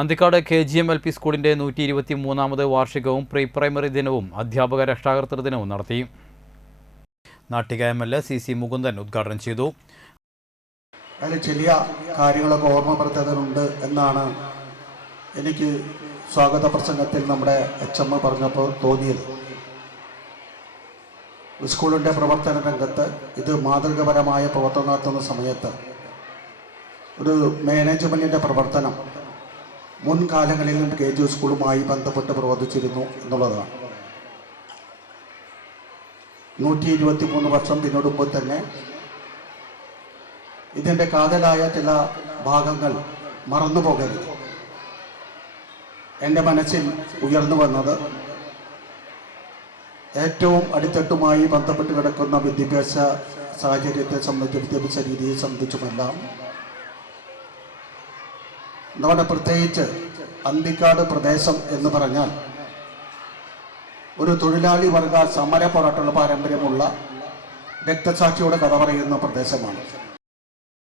Anthikad KGM LP സ്കൂളിന്റെ 123ാമത് വാർഷികവും pre primary ദിനവും അധ്യാപക രക്ഷാകർതൃ ദിനവും നടത്തി. നാട്ടിക MLA CC മുകുന്ദൻ ഉദ്ഘാടനം ചെയ്തു. അതിൽ ചെറിയ കാര്യങ്ങളൊക്കെ ഓർമ്മപ്പെടുത്തേണ്ടതുണ്ട് എന്നാണ് എനിക്ക് സ്വാഗത പ്രസംഗത്തിൽ നമ്മുടെ HM പറഞ്ഞപ്പോൾ തോന്നിയത്. സ്കൂളിൻ്റെ പ്രവർത്തന രംഗത്ത് ഇത് മാതൃകപരമായ പ്രവർത്തനം നടത്തുന്ന സമയത്ത് ഒരു മാനേജ്മെൻറ്റിൻ്റെ പ്രവർത്തനം മുൻകാലങ്ങളിലും KG സ്കൂളുമായി ബന്ധപ്പെട്ട് പ്രവർത്തിച്ചിരുന്നു എന്നുള്ളതാണ്. 123 വർഷം പിന്നിടുമ്പോൾ തന്നെ ഇതിൻ്റെ കാതലായ ചില ഭാഗങ്ങൾ മറന്നു പോകരുത്. എൻ്റെ മനസ്സിൽ ഉയർന്നു വന്നത് ഏറ്റവും അടിത്തട്ടുമായി ബന്ധപ്പെട്ട് കിടക്കുന്ന വിദ്യാഭ്യാസ സാഹചര്യത്തെ സംബന്ധിച്ച് വിദ്യാഭ്യാസ രീതിയെ സംബന്ധിച്ചുമെല്ലാം നമ്മുടെ പ്രത്യേകിച്ച് അന്തിക്കാട് പ്രദേശം എന്ന് പറഞ്ഞാൽ ഒരു തൊഴിലാളി വർഗ സമര പോരാട്ടമുള്ള പാരമ്പര്യമുള്ള രക്തസാക്ഷിയുടെ കഥ പറയുന്ന പ്രദേശമാണ്.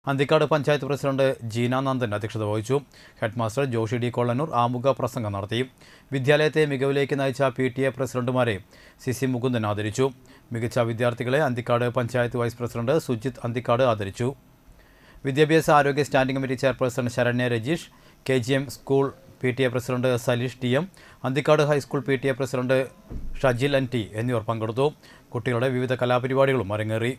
അന്തിക്കാട് പഞ്ചായത്ത് പ്രസിഡന്റ് ജീന നന്ദൻ അധ്യക്ഷത വഹിച്ചു. ഹെഡ്മാസ്റ്റർ ജോഷി ഡി കൊള്ളന്നൂർ ആമുഖ പ്രസംഗം നടത്തി. വിദ്യാലയത്തെ മികവിലേക്ക് നയിച്ച PTA പ്രസിഡന്റുമാരെ CC മുകുന്ദൻ ആദരിച്ചു. മികച്ച വിദ്യാർത്ഥികളെ അന്തിക്കാട് പഞ്ചായത്ത് വൈസ് പ്രസിഡന്റ് സുജിത് അന്തിക്കാട് ആദരിച്ചു. വിദ്യാഭ്യാസ ആരോഗ്യ standing committee chairperson Saranya Rajeesh, KGM school PTA president Saleesh TM, Anthikad high school PTA president Shajil NT എന്നിവർ പങ്കെടുത്തു. കുട്ടികളുടെ വിവിധ കലാപരിപാടികളും അരങ്ങേറി.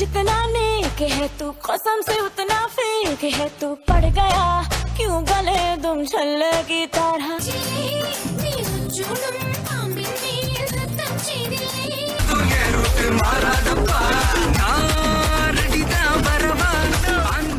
जितना नेक है तू कसम से उतना फेक है तू पड़ गया क्यों गले तुम छल्ले की तरह